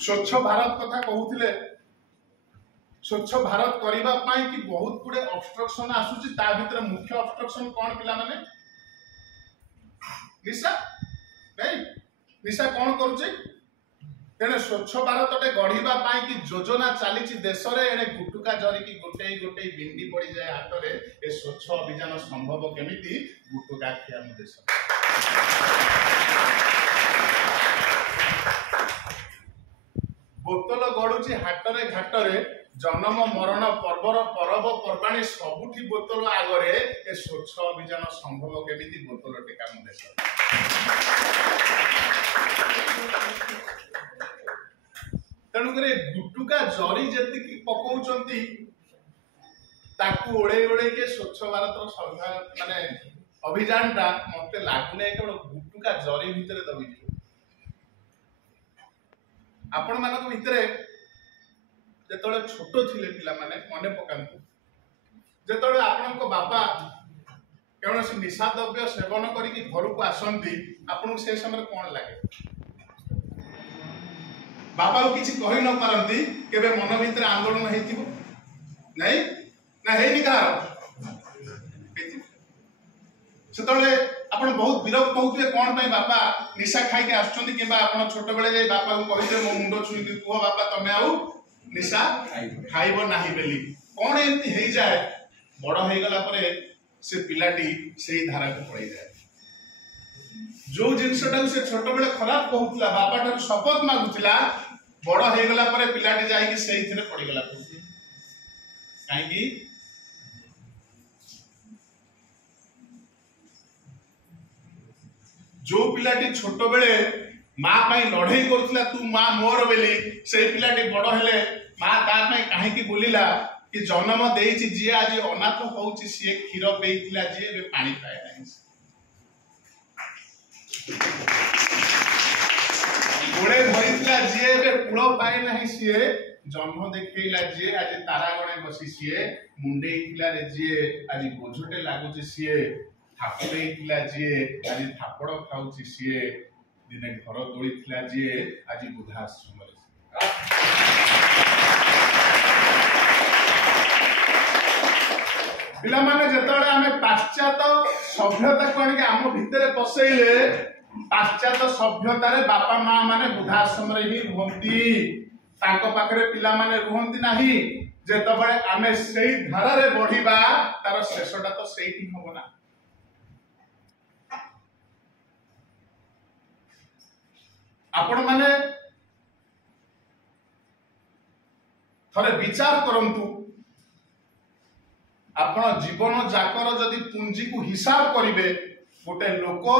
स्वच्छ भारत कथा कहूले स्वच्छ भारत करने कि बहुत गुड़े ऑब्स्ट्रक्शन आसूची ता भीतर मुख्य ऑब्स्ट्रक्शन कौन पिला माने निशा नहीं निशा कौन करुचे तेने स्वच्छ भारत गढ़ा कि योजना चली देश में गुटुका जरिकी गोटे गोटे बिंदी पड़ जाए हाथ में ए स्वच्छ अभियान संभव केमिति गुटुका खिया देश बोतल गड़ुची हाटरे घाटरे जन्म मरण पर्वर परब पर्वाणी सबुठी बोतल आगरे ए स्वच्छ अभियान संभव केमिति बोतल टेका देश तेणुक गुटुका जरी जी पकाउंट ताकू ओड़े ओड़े के स्वच्छ भारत माने अभियान टा मत लगुना केवल गुटुका जरी भितर दबी आपण मान भितर जो छोट थिले पिला माने मने पकांतु जो आपण बापा कौन निशा द्रव्य सेवन करके घर को आसती आपन से समय कौन लगे बापा को किसी कही न पारती केबे मन भितर आंदोलन हेतिबो नहीं ना हेनी कहार सेतले आपण बहुत विरक्त होउतले कोन पई बापा निशा खाई के आछथि किबा आपण छोट बेले जे बापा को कहि दे मो मुंडो छुई दे को बापा तमे आउ निशा खाइबो नाही बेली कोन एंती हेई जाय बड़ हे गला परे से पिलाटी सेही धारा को पड़े जाए जो जिनसटा से छोट बेले खराब कहउतला बापा ठार शपथ मागुतला बड़ हे गला परे पिलाटी जाई कि सेही थिरे पड़ी गला काहे कि जो पिलाटी छोट बेले माँ पाई लड़ई करथिला तू माँ मोर बेली से पिलाटी बड़ हेले माँ ता पाई काहे कि बोलिला कि जन्म देइछि जे आज अनाथ होउछि से क्षीर पेइथिला जे बे पानी पाए नाही गोड़े धरिथिला जे बे कूल पाए नाही से जन्म देखैला जे आज तारा गणे बसी से मुंडेइथिला रे जे आज बोझटे लागुछि से थापड़ेइथिला जे आज थापड़ खाउछि से दिने घर तोड़ीथिला जे आज बुद्धाश्रम रे पिला माने जेतळे आमे पाश्चात्य सभ्यता को आनी आम भितरे पसैले पाश्चात्य सभ्यतारे बापा माँ माने बुद्धाश्रम रे ही रुहंती ताको पाखरे पिला माने रुहंती नाही जेतबळे आमे सेही धारा रे बढ़िबा तार शेषटा तो सेही होबो ना आपण माने थरे विचार करंतु आपण जीवन जाकर जदि पूंजी को हिसाब करिवे गोटे लोक